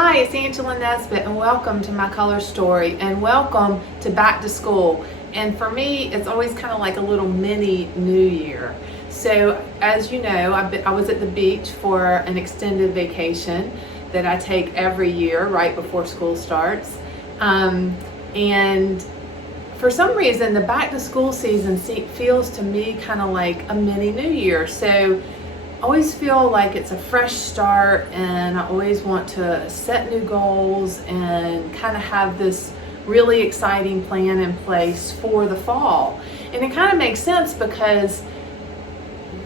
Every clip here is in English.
Hi, it's Angela Nesbitt, and welcome to My Color Story, and welcome to Back to School. And for me, it's always kind of like a little mini New Year. So, as you know, I was at the beach for an extended vacation that I take every year right before school starts. And for some reason, the back to school season feels to me kind of like a mini New Year. So I always feel like it's a fresh start, and I always want to set new goals and kind of have this really exciting plan in place for the fall. And it kind of makes sense because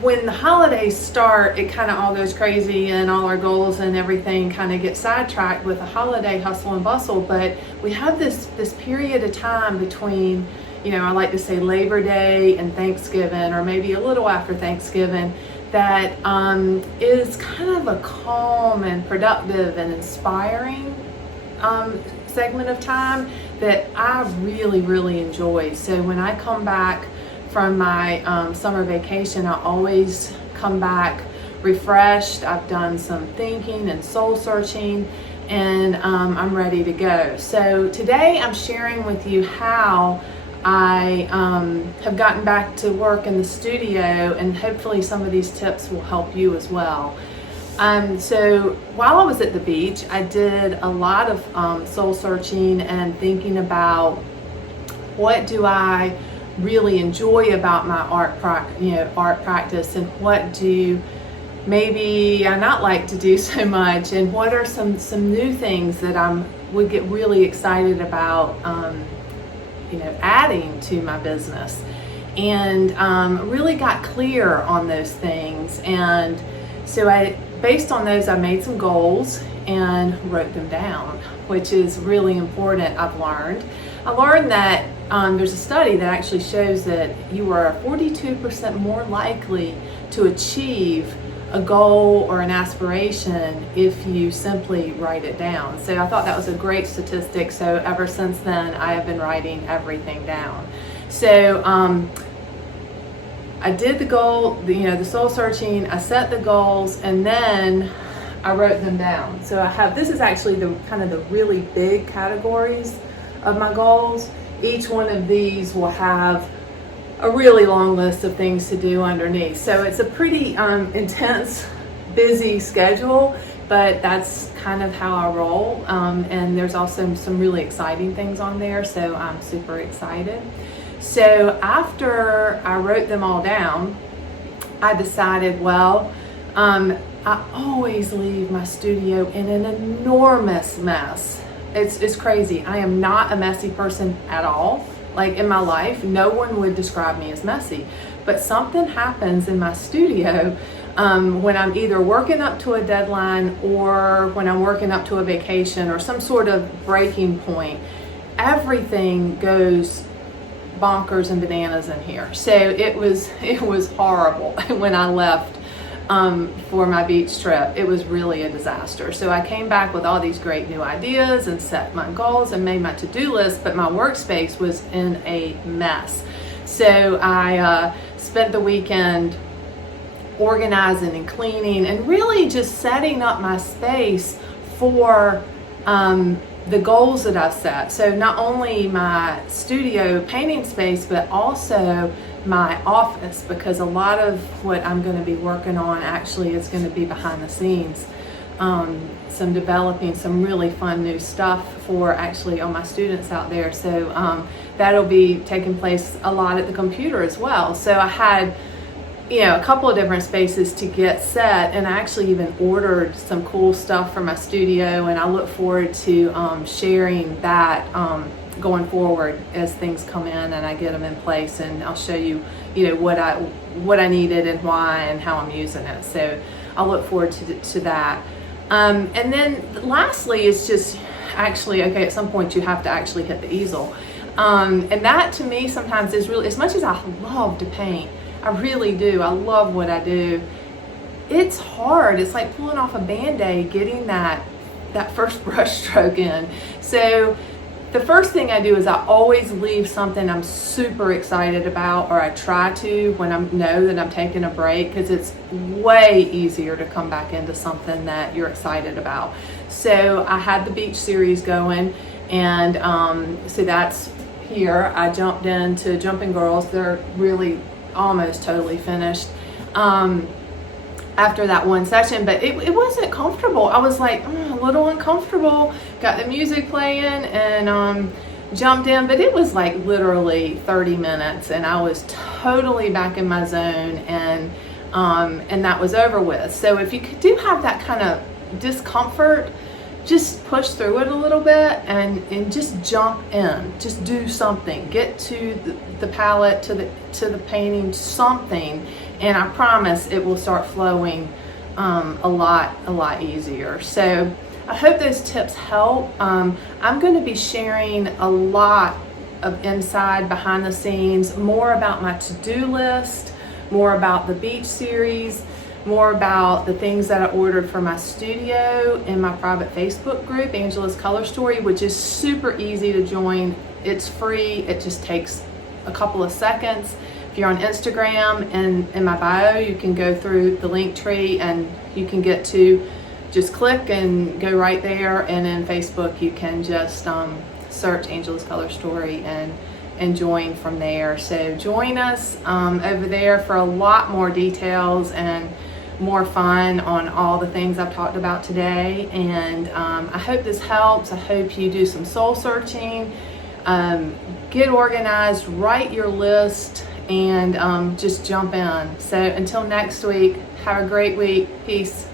when the holidays start, it kind of all goes crazy and all our goals and everything kind of get sidetracked with the holiday hustle and bustle. But we have this period of time between, I like to say Labor Day and Thanksgiving, or maybe a little after Thanksgiving, that is kind of a calm and productive and inspiring segment of time that I really enjoy. So when I come back from my summer vacation, I always come back refreshed. I've done some thinking and soul searching, and I'm ready to go. So today I'm sharing with you how I have gotten back to work in the studio, and hopefully some of these tips will help you as well. So while I was at the beach, I did a lot of soul searching and thinking about what do I really enjoy about my art practice, and what do maybe I not like to do so much, and what are some new things that would get really excited about adding to my business, and really got clear on those things. And so based on those, I made some goals and wrote them down, which is really important. I learned that there's a study that actually shows that you are 42% more likely to achieve a goal or an aspiration if you simply write it down. So I thought that was a great statistic. So ever since then, I have been writing everything down. So I did the goal, the soul searching, I set the goals, and then I wrote them down. So this is actually the kind of the really big categories of my goals. Each one of these will have a really long list of things to do underneath. So it's a pretty intense, busy schedule, but that's kind of how I roll. And there's also some really exciting things on there, so I'm super excited. So after I wrote them all down, I decided, I always leave my studio in an enormous mess. It's crazy. I am not a messy person at all. Like in my life, no one would describe me as messy. But something happens in my studio when I'm either working up to a deadline, or when I'm working up to a vacation, or some sort of breaking point. Everything goes bonkers and bananas in here. So it was horrible when I left for my beach trip. It was really a disaster. So I came back with all these great new ideas and set my goals and made my to-do list, but my workspace was in a mess. So I spent the weekend organizing and cleaning, and really just setting up my space for the goals that I've set. So not only my studio painting space, but also my office, because a lot of what I'm going to be working on actually is going to be behind the scenes. Some developing some really fun new stuff for actually all my students out there. So that'll be taking place a lot at the computer as well. So I had a couple of different spaces to get set, and I actually even ordered some cool stuff for my studio, and I look forward to sharing that going forward as things come in and I get them in place, and I'll show you what I needed and why and how I'm using it. So I'll look forward to that. And then lastly is just actually, at some point you have to actually hit the easel. And that to me sometimes is really, as much as I love to paint, I really do. I love what I do. It's hard. It's like pulling off a Band-Aid, getting that first brush stroke in. So the first thing I do is I always leave something I'm super excited about, or I try to when I know that I'm taking a break, because it's way easier to come back into something that you're excited about. So I had the beach series going, and so that's here. I jumped into Jumping Girls. They're really almost totally finished after that one session, but it wasn't comfortable. I was like a little uncomfortable. Got the music playing and jumped in, but it was like literally 30 minutes, and I was totally back in my zone, and that was over with. So if you do have that kind of discomfort, just push through it a little bit and just jump in. Just do something. Get to the palette, to the painting, something, and I promise it will start flowing a lot easier. So I hope those tips help. I'm going to be sharing a lot of inside, behind the scenes, more about my to-do list, more about the beach series, more about the things that I ordered for my studio in my private Facebook group, Angela's Color Story, which is super easy to join. It's free. It just takes a couple of seconds. If you're on Instagram and in my bio, you can go through the link tree and you can get to just click and go right there. And in Facebook, you can just search Angela's Color Story and join from there. So join us over there for a lot more details and more fun on all the things I've talked about today. And I hope this helps. I hope you do some soul searching, get organized, write your list, and just jump in. So until next week, have a great week. Peace.